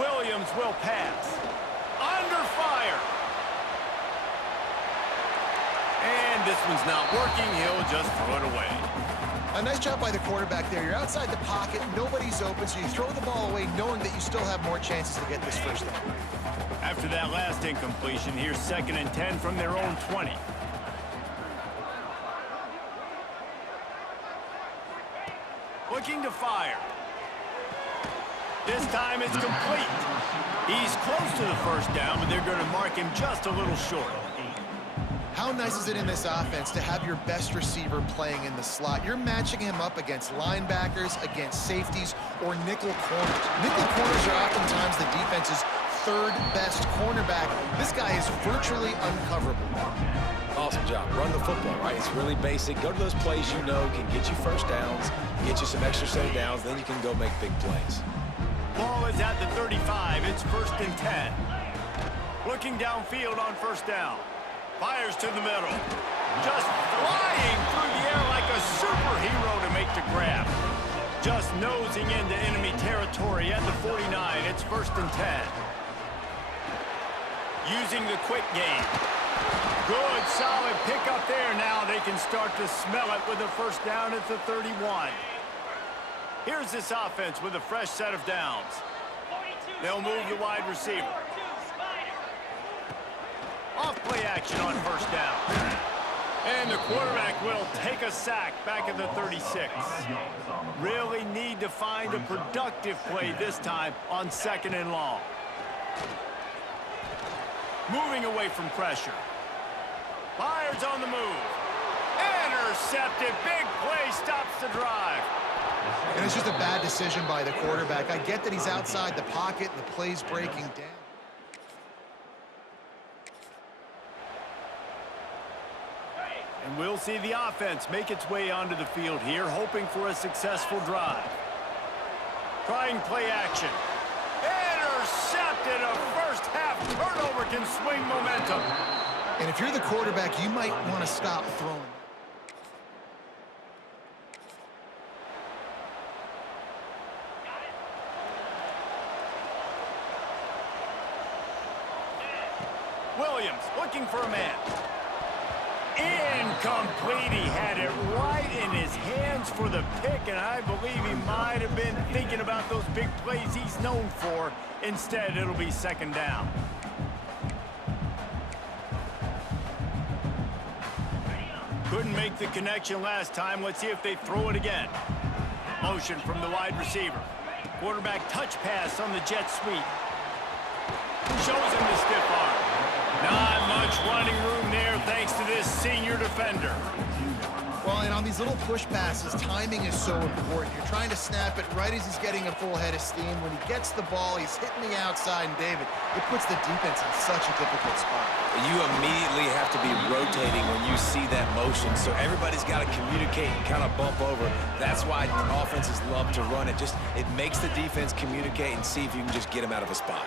Williams will pass. Under fire. And this one's not working. He'll just throw it away. A nice job by the quarterback there. You're outside the pocket, nobody's open, so you throw the ball away knowing that you still have more chances to get this first down. After that last incompletion, here's 2nd and 10 from their own 20. Looking to fire. This time it's complete. He's close to the first down, but they're going to mark him just a little short. How nice is it in this offense to have your best receiver playing in the slot? You're matching him up against linebackers, against safeties, or nickel corners. Nickel corners are oftentimes the defense's third best cornerback. This guy is virtually uncoverable. Awesome job. Run the football, right? It's really basic. Go to those plays you know can get you first downs, get you some extra set of downs, then you can go make big plays. Ball is at the 35. It's 1st and 10. Looking downfield on first down. Fires to the middle. Just flying through the air like a superhero to make the grab. Just nosing into enemy territory at the 49. It's 1st and 10. Using the quick game. Good, solid pickup there. Now they can start to smell it with a first down at the 31. Here's this offense with a fresh set of downs. They'll move the wide receiver. Off play action on first down. And the quarterback will take a sack back at the 36. Really need to find a productive play this time on 2nd and long. Moving away from pressure. Fires on the move. Intercepted. Big play stops the drive. And it's just a bad decision by the quarterback. I get that he's outside the pocket and the play's breaking down. And we'll see the offense make its way onto the field here, hoping for a successful drive. Trying play action. Intercepted. A first-half turnover can swing momentum. And if you're the quarterback, you might want to stop throwing. Williams looking for a man. Incomplete. He had it right in his hands for the pick, and I believe he might have been thinking about those big plays he's known for. Instead, it'll be 2nd down. Couldn't make the connection last time. Let's see if they throw it again. Motion from the wide receiver. Quarterback touch pass on the jet sweep. Shows him the stiff arm. Not much running room there thanks to this senior defender. Well, and on these little push passes, timing is so important. You're trying to snap it right as he's getting a full head of steam. When he gets the ball, he's hitting the outside, and David, it puts the defense in such a difficult spot. You immediately have to be rotating when you see that motion, so everybody's got to communicate and kind of bump over. That's why offenses love to run it. It makes the defense communicate and see if you can just get him out of a spot.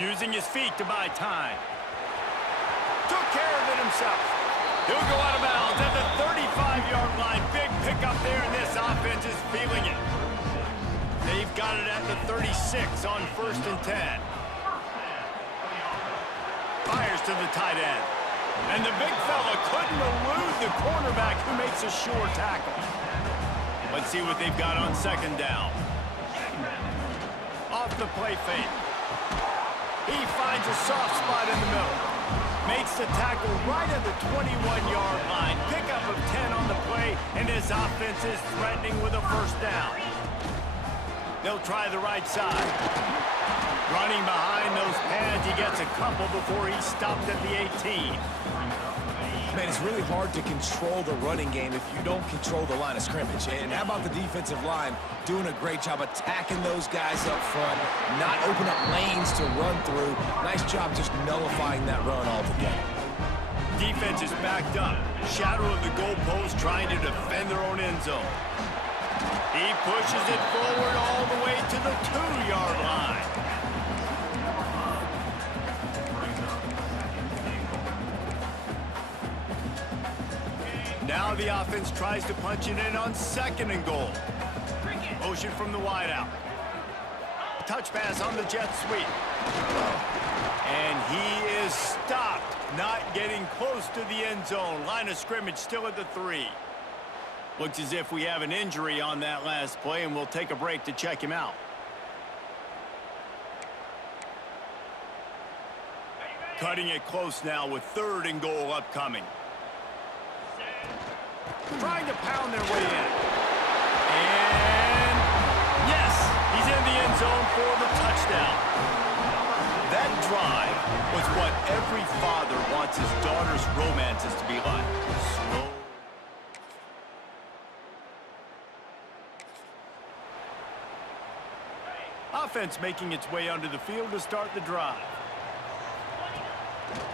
Using his feet to buy time. Took care of it himself. He'll go out of bounds at the 35-yard line. Big pickup there, and this offense is feeling it. They've got it at the 36 on 1st and 10. Fires to the tight end. And the big fella couldn't elude the cornerback who makes a sure tackle. Let's see what they've got on 2nd down. Off the play fake. He finds a soft spot in the middle. Makes the tackle right at the 21-yard line. Pickup of 10 on the play, and his offense is threatening with a first down. They'll try the right side. Running behind those pads, he gets a couple before he's stopped at the 18. Man, it's really hard to control the running game if you don't control the line of scrimmage. And how about the defensive line doing a great job attacking those guys up front, not open up lanes to run through. Nice job just nullifying that run altogether. Defense is backed up. Shadow of the goalpost trying to defend their own end zone. He pushes it forward all the way to the 2-yard line. Now the offense tries to punch it in on 2nd and goal. Motion from the wideout. touch pass on the jet sweep. And he is stopped, not getting close to the end zone. Line of scrimmage still at the 3. Looks as if we have an injury on that last play, and we'll take a break to check him out. Cutting it close now with 3rd and goal upcoming. Trying to pound their way in. And yes, he's in the end zone for the touchdown. That drive was what every father wants his daughter's romances to be like. Slow. Offense making its way onto the field to start the drive.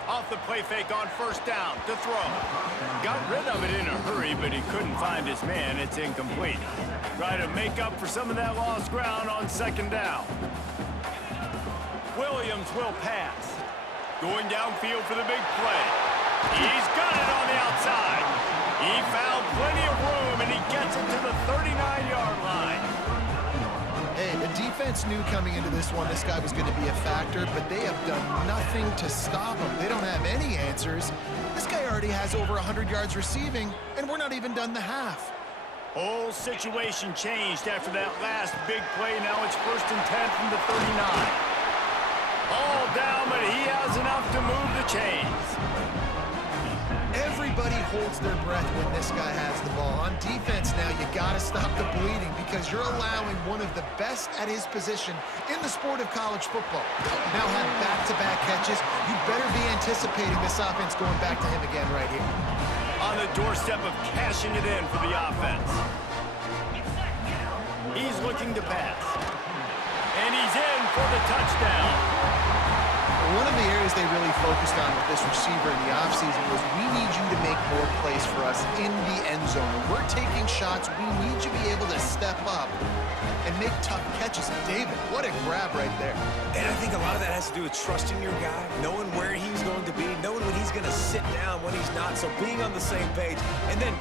Off the play fake on 1st down to throw. Got rid of it in a hurry, but he couldn't find his man. It's incomplete. Try to make up for some of that lost ground on 2nd down. Williams will pass. Going downfield for the big play. He's got it on the outside. He found plenty of room, and he gets it to the 39-yard line. Hey, the defense knew coming into this one this guy was going to be a factor, but they have done nothing to stop him. They don't have any answers. This guy already has over 100 yards receiving, and we're not even done the half. Whole situation changed after that last big play. Now it's 1st and 10 from the 39. All down, but he has enough to move the chains. Everybody holds their breath when this guy has the ball. On defense now, you got to stop the bleeding because you're allowing one of the best at his position in the sport of college football. Now have back-to-back catches. You better be anticipating this offense going back to him again right here. On the doorstep of cashing it in for the offense. He's looking to pass. And he's in for the touchdown. One of the areas they really focused on with this receiver in the offseason was we need you to make more plays for us in the end zone. When we're taking shots, we need you to be able to step up and make tough catches. And David, what a grab right there. And I think a lot of that has to do with trusting your guy, knowing where he's going to be, knowing when he's going to sit down, when he's not. So being on the same page. And then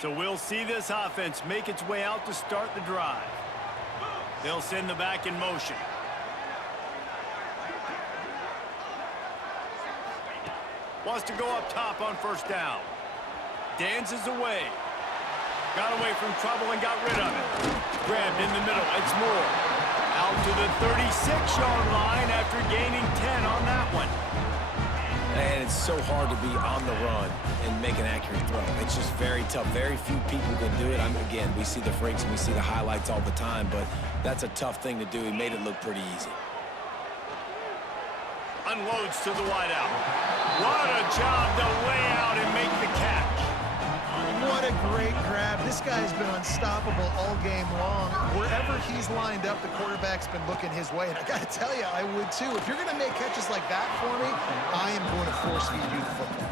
so we'll see this offense make its way out to start the drive. They'll send the back in motion. Wants to go up top on 1st down. Dances away. Got away from trouble and got rid of it. Grabbed in the middle. It's Moore. Out to the 36-yard line after gaining 10 on that one. And it's so hard to be on the run and make an accurate throw. It's just very tough. Very few people can do it. Again, we see the freaks and we see the highlights all the time, but that's a tough thing to do. He made it look pretty easy. Unloads to the wideout. What a job to lay out and make the catch. What a great grab. This guy's been unstoppable all game long. Wherever he's lined up, the quarterback's been looking his way. And I got to tell you, I would too. If you're going to make catches like that for me, I am going to force feed you the football.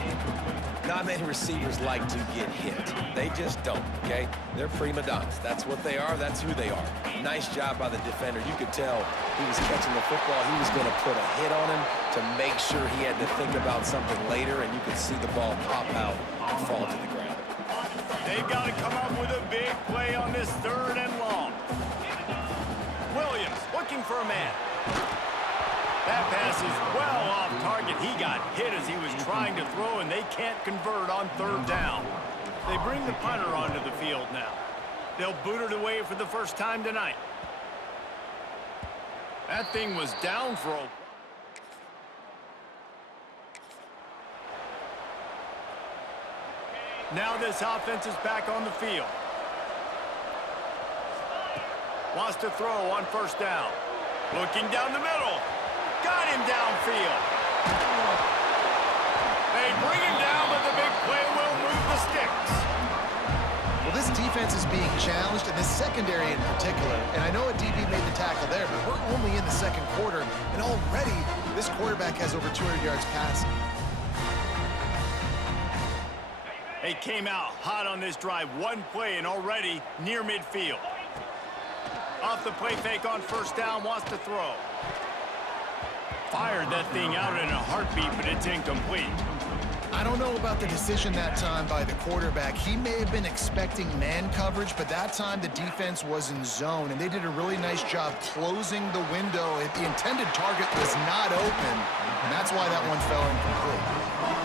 Not many receivers like to get hit. They just don't, okay? They're prima donnas. That's what they are. That's who they are. Nice job by the defender. You could tell he was catching the football. He was going to put a hit on him to make sure he had to think about something later, and you could see the ball pop out and fall to the ground. They've got to come up with a big play on this 3rd and long. Williams looking for a man. That pass is well off target. He got hit as he was trying to throw, and they can't convert on 3rd down. They bring the punter onto the field now. They'll boot it away for the first time tonight. That thing was down for a... Now this offense is back on the field. Wants to throw on 1st down. Looking down the middle. Got him downfield. They bring him down, but the big play will move the sticks. Well, this defense is being challenged, and this secondary in particular. And I know a DB made the tackle there, but we're only in the 2nd quarter, and already this quarterback has over 200 yards passing. They came out hot on this drive. One play and already near midfield. Off the play fake on 1st down, wants to throw. Fired that thing out in a heartbeat, but it's incomplete. I don't know about the decision that time by the quarterback. He may have been expecting man coverage, but that time the defense was in zone, and they did a really nice job closing the window. The intended target was not open, and that's why that one fell incomplete.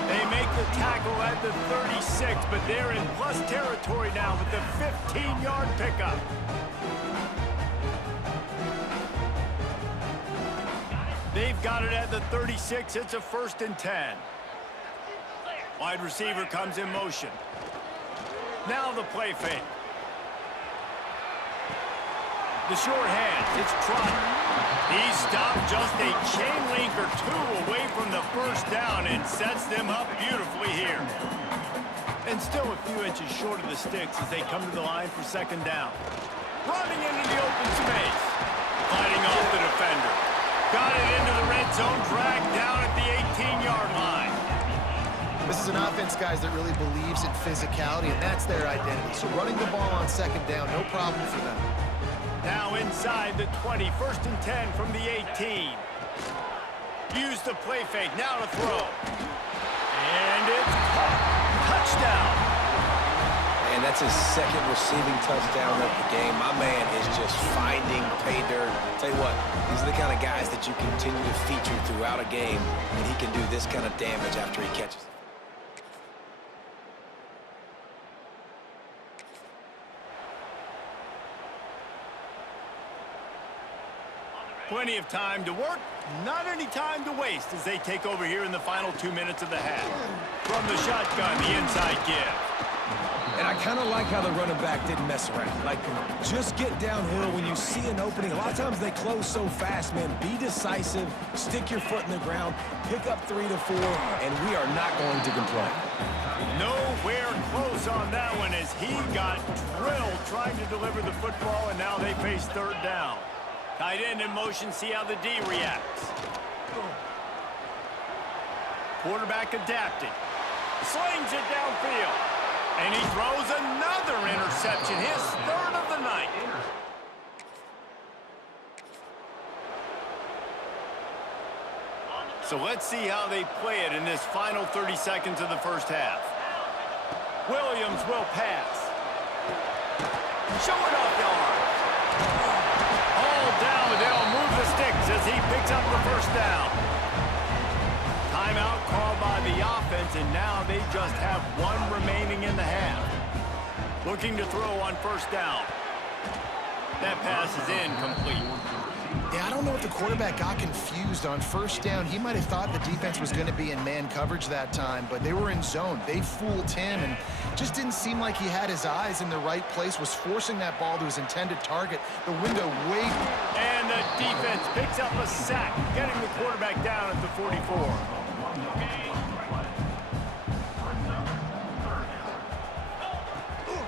They make the tackle at the 36, but they're in plus territory now with the 15-yard pickup. They've got it at the 36. It's a 1st and 10. Wide receiver comes in motion. Now the play fake. The short hands. It's Trot. He's stopped just a chain link or two away from the 1st down and sets them up beautifully here. And still a few inches short of the sticks as they come to the line for 2nd down. Running into the open space. Fighting off the defender. Got it into the red zone, dragged down at the 18-yard line. This is an offense, guys, that really believes in physicality, and that's their identity. So running the ball on 2nd down, no problem for them. Now inside the 20, 1st and 10 from the 18. Use the play fake, now to throw. And it's caught. Touchdown. And that's his 2nd receiving touchdown of the game. My man is just finding pay dirt. Tell you what, these are the kind of guys that you continue to feature throughout a game, and he can do this kind of damage after he catches it. Plenty of time to work, not any time to waste as they take over here in the final 2 minutes of the half. From the shotgun, the inside give. And I kind of like how the running back didn't mess around. Like, just get downhill when you see an opening. A lot of times they close so fast, man. Be decisive, stick your foot in the ground, pick up 3 to 4, and we are not going to complain. Nowhere close on that one as he got drilled trying to deliver the football, and now they face 3rd down. Tight end in motion, see how the D reacts. Quarterback adapting. Slings it downfield. And he throws another interception, his 3rd of the night. So let's see how they play it in this final 30 seconds of the 1st half. Williams will pass. Showing off yards. Down, but they'll move the sticks as he picks up the 1st down. Timeout called by the offense, and now they just have 1 remaining in the half. Looking to throw on 1st down. That pass is incomplete. Yeah, I don't know if the quarterback got confused on 1st down. He might have thought the defense was going to be in man coverage that time, but they were in zone. They fooled him and just didn't seem like he had his eyes in the right place, was forcing that ball to his intended target. The window way... And the defense picks up a sack, getting the quarterback down at the 44.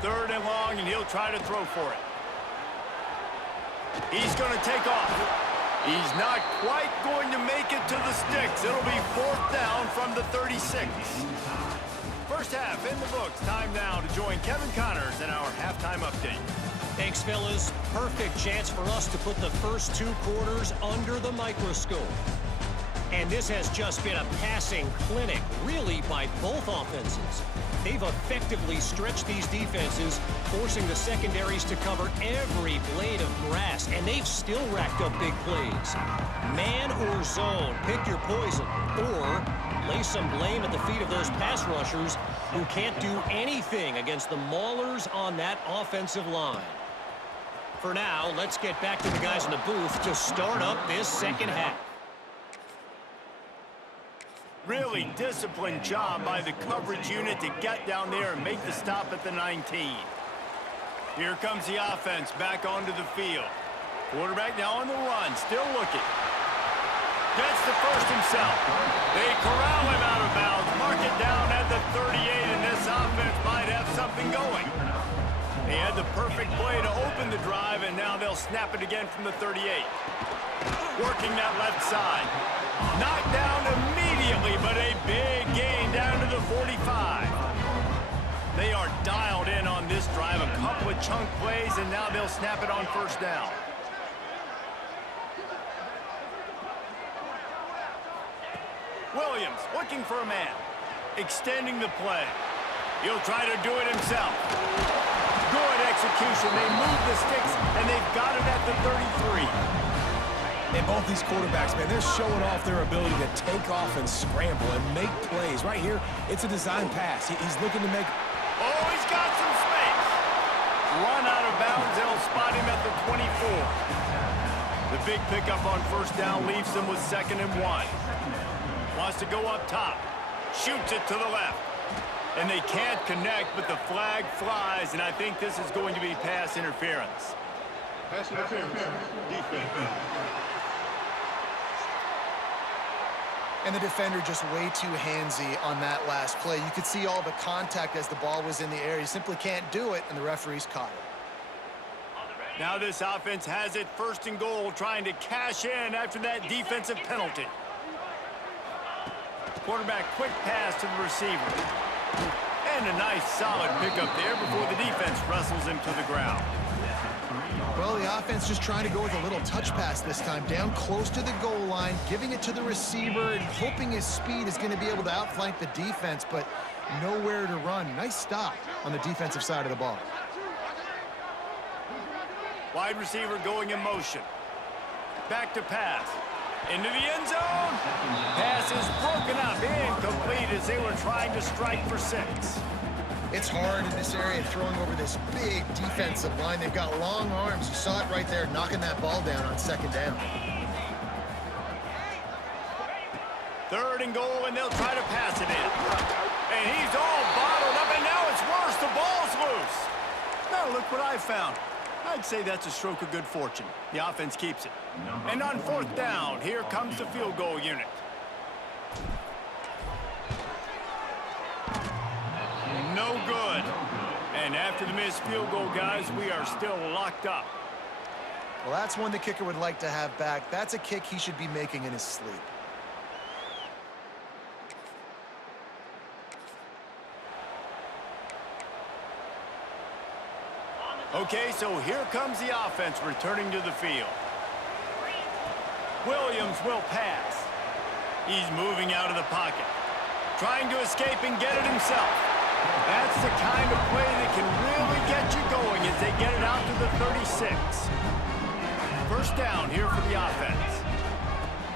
Third and long, and he'll try to throw for it. He's going to take off. He's not quite going to make it to the sticks. It'll be 4th down from the 36. 1st half in the books. Time now to join Kevin Connors in our halftime update. Thanks, fellas. Perfect chance for us to put the first 2 quarters under the microscope. And this has just been a passing clinic, really, by both offenses. They've effectively stretched these defenses, forcing the secondaries to cover every blade of grass, and they've still racked up big plays. Man or zone, pick your poison, or lay some blame at the feet of those pass rushers who can't do anything against the maulers on that offensive line. For now, let's get back to the guys in the booth to start up this 2nd half. Really disciplined job by the coverage unit to get down there and make the stop at the 19. Here comes the offense back onto the field. Quarterback now on the run, still looking. Gets the 1st himself. They corral him out of bounds, mark it down at the 38, and this offense might have something going. They had the perfect play to open the drive, and now they'll snap it again from the 38. Working that left side. Knocked down immediately, but a big gain down to the 45. They are dialed in on this drive, a couple of chunk plays, and now they'll snap it on 1st down. Williams looking for a man. extending the play. He'll try to do it himself. Good execution. They move the sticks, and they've got it at the 33. And both these quarterbacks, man, they're showing off their ability to take off and scramble and make plays. Right here, it's a design pass. He's looking to make... Oh, he's got some space. Run out of bounds. They'll spot him at the 24. The big pickup on first down leaves them with 2nd and 1. Wants to go up top. Shoots it to the left. And they can't connect, but the flag flies, and I think this is going to be pass interference. Pass interference. Defense. And the defender just way too handsy on that last play. You could see all the contact as the ball was in the air. He simply can't do it, and the referees caught it. Now this offense has it 1st and goal, trying to cash in after that defensive penalty. Quarterback quick pass to the receiver. And a nice solid pickup there before the defense wrestles him to the ground. Well, the offense just trying to go with a little touch pass this time, down close to the goal line, giving it to the receiver and hoping his speed is going to be able to outflank the defense, but nowhere to run. Nice stop on the defensive side of the ball. Wide receiver going in motion. Back to pass. Into the end zone. Pass is broken up, incomplete as they were trying to strike for 6. It's hard in this area throwing over this big defensive line. They've got long arms. You saw it right there, knocking that ball down on 2nd down. 3rd and goal, and they'll try to pass it in. And he's all bottled up, and now it's worse. The ball's loose. Now look what I found. I'd say that's a stroke of good fortune. The offense keeps it. And on 4th down, here comes the field goal unit. No good. And after the missed field goal, guys, we are still locked up. Well, that's one the kicker would like to have back. That's a kick he should be making in his sleep. Okay, so here comes the offense returning to the field. Williams will pass. He's moving out of the pocket. Trying to escape and get it himself. That's the kind of play that can really get you going as they get it out to the 36. 1st down here for the offense.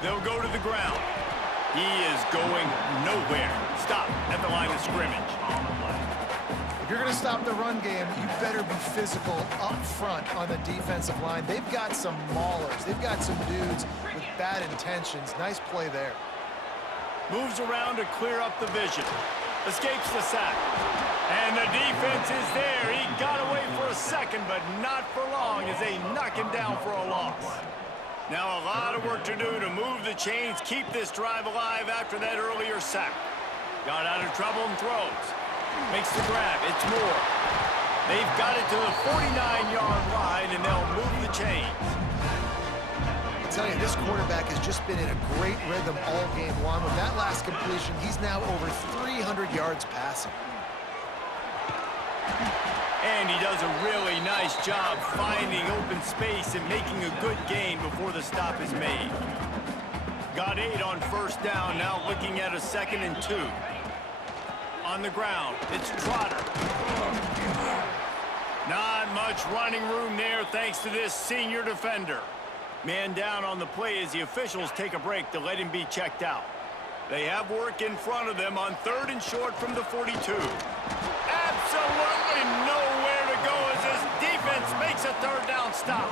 They'll go to the ground. He is going nowhere. Stop at the line of scrimmage. If you're going to stop the run game, you better be physical up front on the defensive line. They've got some maulers. They've got some dudes with bad intentions. Nice play there. Moves around to clear up the vision. Escapes the sack. And the defense is there. He got away for a second, but not for long as they knock him down for a loss. Now a lot of work to do to move the chains, keep this drive alive after that earlier sack. Got out of trouble and throws. Makes the grab. It's Moore. They've got it to the 49-yard line, and they'll move the chains. I tell you, this quarterback has just been in a great rhythm all game long. With that last completion, he's now over 300 yards passing. And he does a really nice job finding open space and making a good gain before the stop is made. Got 8 on 1st down, now looking at a 2nd and 2. On the ground, it's Trotter. Not much running room there thanks to this senior defender. Man down on the play as the officials take a break to let him be checked out. They have work in front of them on 3rd and short from the 42. Absolutely nowhere to go as this defense makes a 3rd down stop.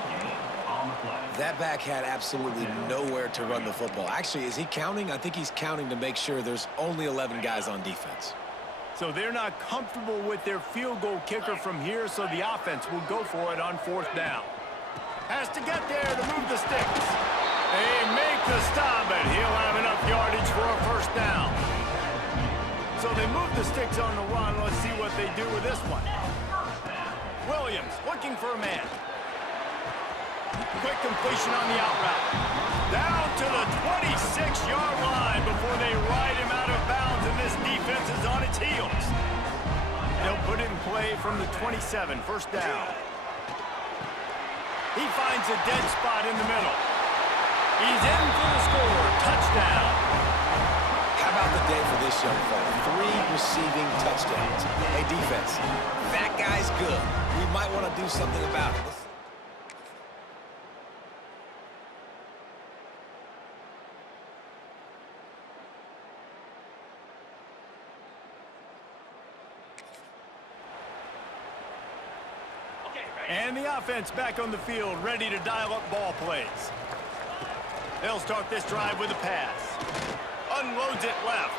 That back had absolutely nowhere to run the football. Actually, is he counting? I think he's counting to make sure there's only 11 guys on defense. So they're not comfortable with their field goal kicker from here, so the offense will go for it on 4th down. Has to get there to move the sticks. They make the stop, but he'll have enough yardage for a 1st down. So they move the sticks on the run. Let's see what they do with this one. Williams looking for a man. Quick completion on the out route. Down to the 26-yard line before they ride him out of bounds, and this defense is on its heels. They'll put it in play from the 27, 1st down. He finds a dead spot in the middle. He's in for the score. Touchdown. How about the day for this young fella? 3 receiving touchdowns. Hey, defense, that guy's good. We might want to do something about it. And the offense back on the field, ready to dial up ball plays. They'll start this drive with a pass. Unloads it left.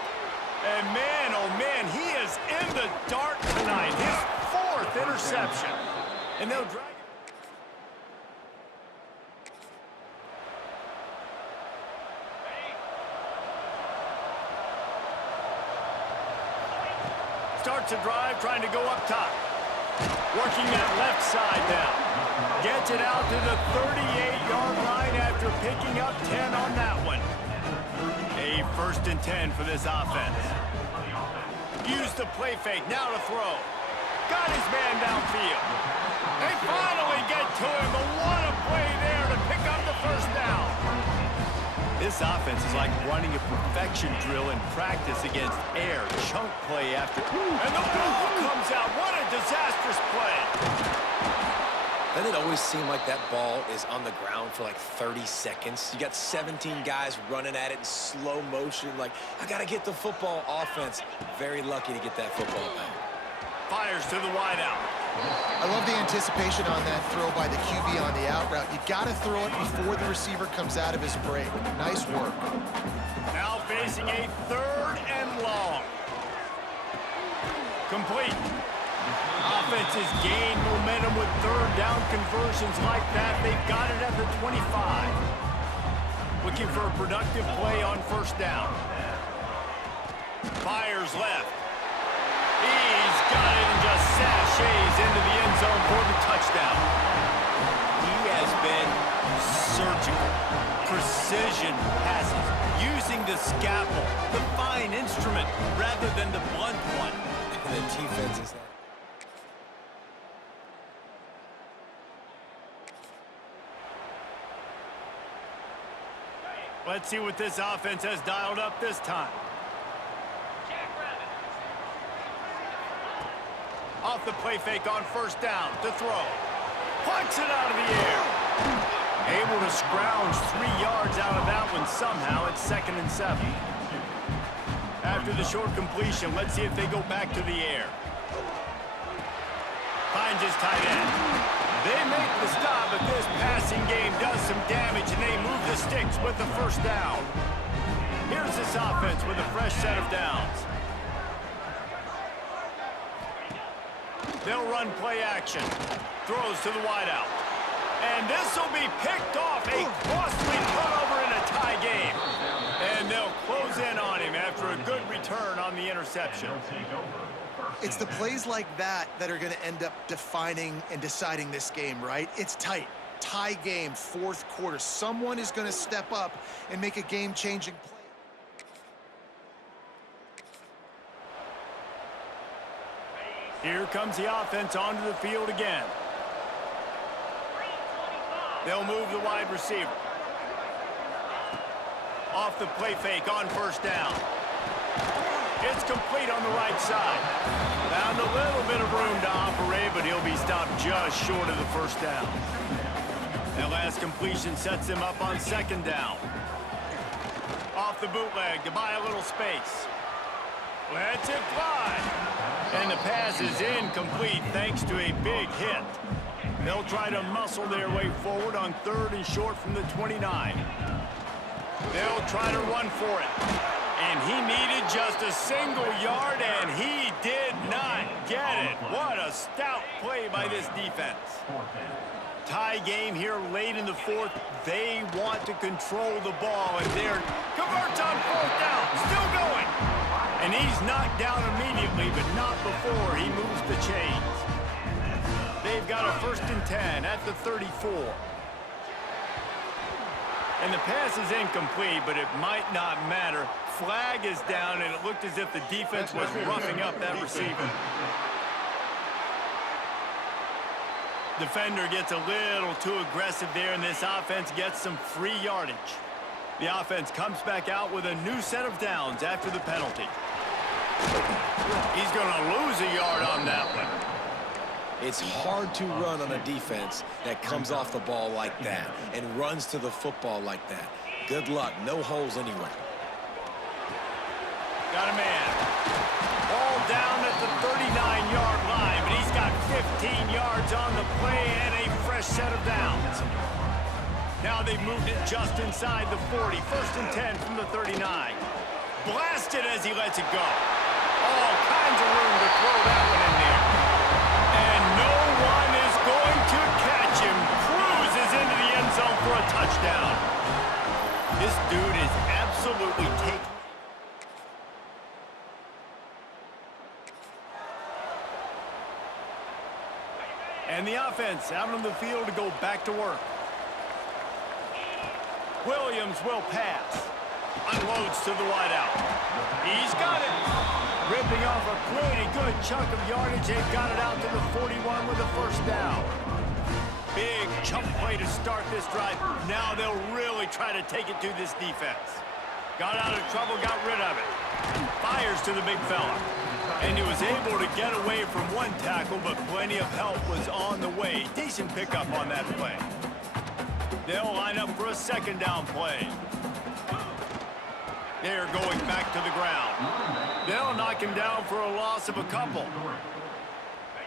And man, oh man, he is in the dark tonight. His 4th interception. And they'll drag it. Starts a drive trying to go up top. Working that left side now. Gets it out to the 38-yard line after picking up 10 on that one. A 1st and 10 for this offense. Use the play fake, now to throw. Got his man downfield. They finally get to him, but what a play there to pick up the 1st down. This offense is like running a perfection drill in practice against air. Chunk play after. And the ball comes out. What a disastrous play. Doesn't it always seem like that ball is on the ground for like 30 seconds? You got 17 guys running at it in slow motion. Like, I got to get the football. Offense, very lucky to get that football back. Fires to the wideout. I love the anticipation on that throw by the QB on the out route. You got to throw it before the receiver comes out of his break. Nice work. Now facing a 3rd and long. Complete. Offenses gain momentum with 3rd down conversions like that. They've got it at the 25. Looking for a productive play on 1st down. Fires left. He's got it and just sashays into the end zone for the touchdown. He has been surgical. Precision passes. Using the scalpel, the fine instrument, rather than the blunt one. And the defense is... Let's see what this offense has dialed up this time. Off the play fake on 1st down to throw. Punts it out of the air. Able to scrounge 3 yards out of that one somehow. It's 2nd and 7. After the short completion, let's see if they go back to the air. Finds his tight end. They make the stop, but this passing game does some damage, and they move the sticks with the 1st down. Here's this offense with a fresh set of downs. They'll run play action. Throws to the wideout. And this will be picked off. A costly turnover in a tie game. And they'll close in on him after a good return on the interception. It's the plays like that that are going to end up defining and deciding this game, right? It's tight. Tie game, 4th quarter. Someone is going to step up and make a game-changing play. Here comes the offense onto the field again. They'll move the wide receiver. Off the play fake on 1st down. It's complete on the right side. Found a little bit of room to operate, but he'll be stopped just short of the 1st down. That last completion sets him up on 2nd down. Off the bootleg to buy a little space. Lets it fly. And the pass is incomplete thanks to a big hit. They'll try to muscle their way forward on 3rd and short from the 29. They'll try to run for it. And he needed just a single yard, and he did not get it. What a stout play by this defense. Tie game here late in the 4th. They want to control the ball, and they're converts on 4th down. Still going. And he's knocked down immediately, but not before he moves the chains. They've got a 1st and 10 at the 34. And the pass is incomplete, but it might not matter. Flag is down, and it looked as if the defense was roughing up that receiver. Defender gets a little too aggressive there, and this offense gets some free yardage. The offense comes back out with a new set of downs after the penalty. He's going to lose a yard on that one. It's hard to run on a defense that comes off the ball like that and runs to the football like that. Good luck. No holes anywhere. Got a man. Ball down at the 39-yard line, but he's got 15 yards on the play and a fresh set of downs. Now they've moved it just inside the 40. First and 10 from the 39. Blasted as he lets it go. All kinds of room to throw that one in there. And no one is going to catch him. Cruises into the end zone for a touchdown. This dude is absolutely taking. And the offense out on the field to go back to work. Williams will pass. Unloads to the wideout. He's got it. Ripping off a pretty good chunk of yardage. They've got it out to the 41 with a first down. Big chunk play to start this drive. Now they'll really try to take it to this defense. Got out of trouble, got rid of it. Fires to the big fella. And he was able to get away from one tackle, but plenty of help was on the way. Decent pickup on that play. They'll line up for a second down play. They're going back to the ground. They'll knock him down for a loss of a couple.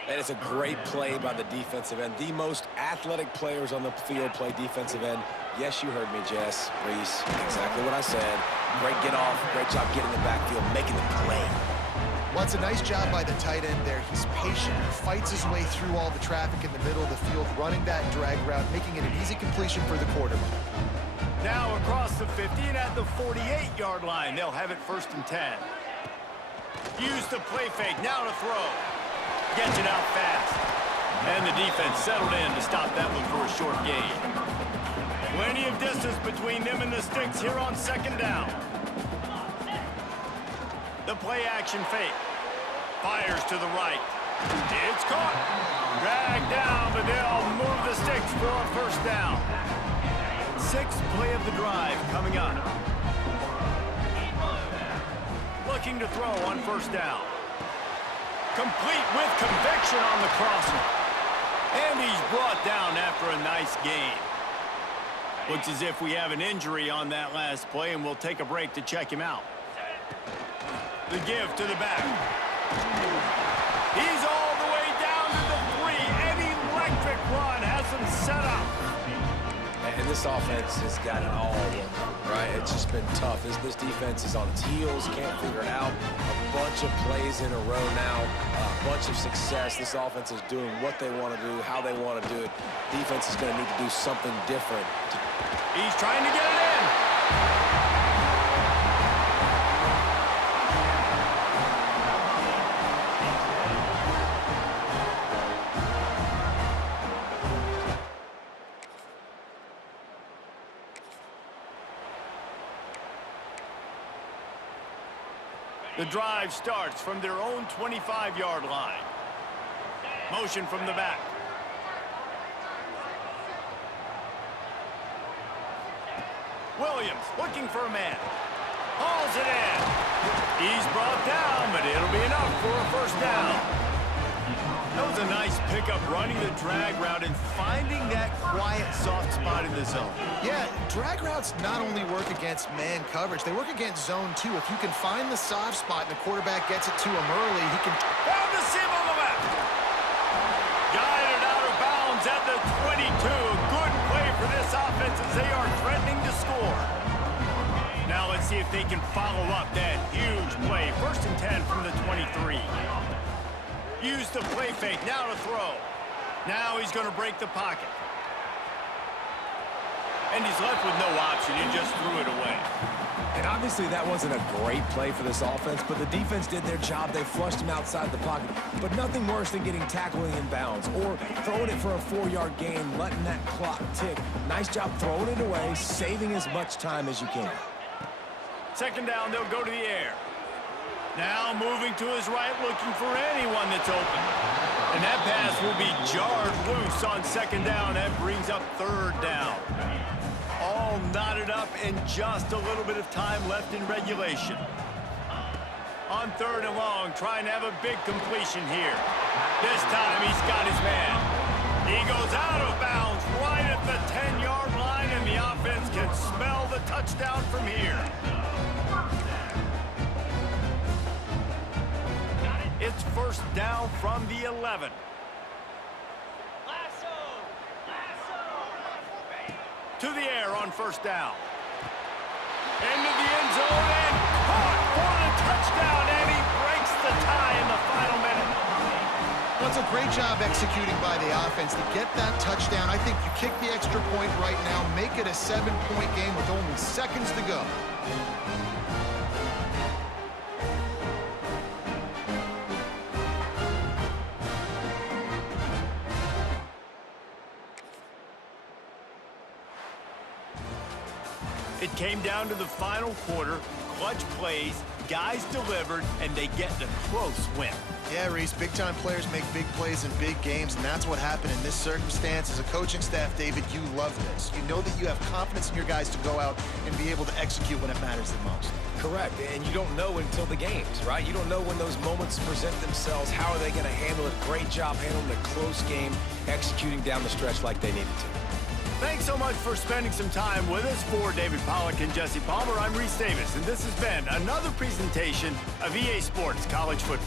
And it's a great play by the defensive end. The most athletic players on the field play defensive end. Yes, you heard me, Jess, Reese. Exactly what I said. Great get off. Great job getting in the backfield, making the play. Well, it's a nice job by the tight end there. He's patient, fights his way through all the traffic in the middle of the field, running that drag route, making it an easy completion for the quarterback. Now across the 50 and at the 48-yard line. They'll have it first and 10. Use the play fake. Now to throw. Gets it out fast. And the defense settled in to stop that one for a short gain. Plenty of distance between them and the sticks here on second down. The play action fake. Fires to the right. It's caught. Dragged down, but they'll move the sticks for a first down. Sixth play of the drive coming up. Looking to throw on first down. Complete with conviction on the crosser. And he's brought down after a nice gain. Looks as if we have an injury on that last play, and we'll take a break to check him out. The give to the back. He's all the way down to the 3. An electric run has him set up. And this offense has got it all, right? It's just been tough. This defense is on its heels, can't figure it out. A bunch of plays in a row now, a bunch of success. This offense is doing what they want to do, how they want to do it. Defense is going to need to do something different. He's trying to get it in. The drive starts from their own 25-yard line. Motion from the back. Williams looking for a man. Hauls it in. He's brought down, but it'll be enough for a first down. That was a nice pickup, running the drag route and finding that quiet, soft spot in the zone. Yeah, drag routes not only work against man coverage, they work against zone too. If you can find the soft spot and the quarterback gets it to him early, he can... Found the seam on the left. Guided out of bounds at the 22. Good play for this offense as they are threatening to score. Now let's see if they can follow up that huge play. First and 10 from the 23. Use the play fake, now to throw. Now he's going to break the pocket. And he's left with no option. He just threw it away. And obviously that wasn't a great play for this offense, but the defense did their job. They flushed him outside the pocket. But nothing worse than getting tackling in bounds or throwing it for a 4-yard gain, letting that clock tick. Nice job throwing it away, saving as much time as you can. Second down, they'll go to the air. Now moving to his right, looking for anyone that's open. And that pass will be jarred loose on second down. That brings up third down. All knotted up and just a little bit of time left in regulation. On 3rd and long, trying to have a big completion here. This time he's got his man. He goes out of bounds right at the 10-yard line, and the offense can smell the touchdown from here. It's 1st down from the 11. To the air on 1st down. Into the end zone and caught for the touchdown, and he breaks the tie in the final minute. Well, it's a great job executing by the offense to get that touchdown. I think you kick the extra point right now, make it a 7-point game with only seconds to go. It came down to the final quarter, clutch plays, guys delivered, and they get a close win. Yeah, Reese, big-time players make big plays in big games, and that's what happened in this circumstance. As a coaching staff, David, you love this. You know that you have confidence in your guys to go out and be able to execute when it matters the most. Correct, and you don't know until the games, right? You don't know when those moments present themselves. How are they going to handle it? Great job handling a close game, executing down the stretch like they needed to. Thanks so much for spending some time with us. For David Pollack and Jesse Palmer, I'm Reese Davis, and this has been another presentation of EA Sports College Football.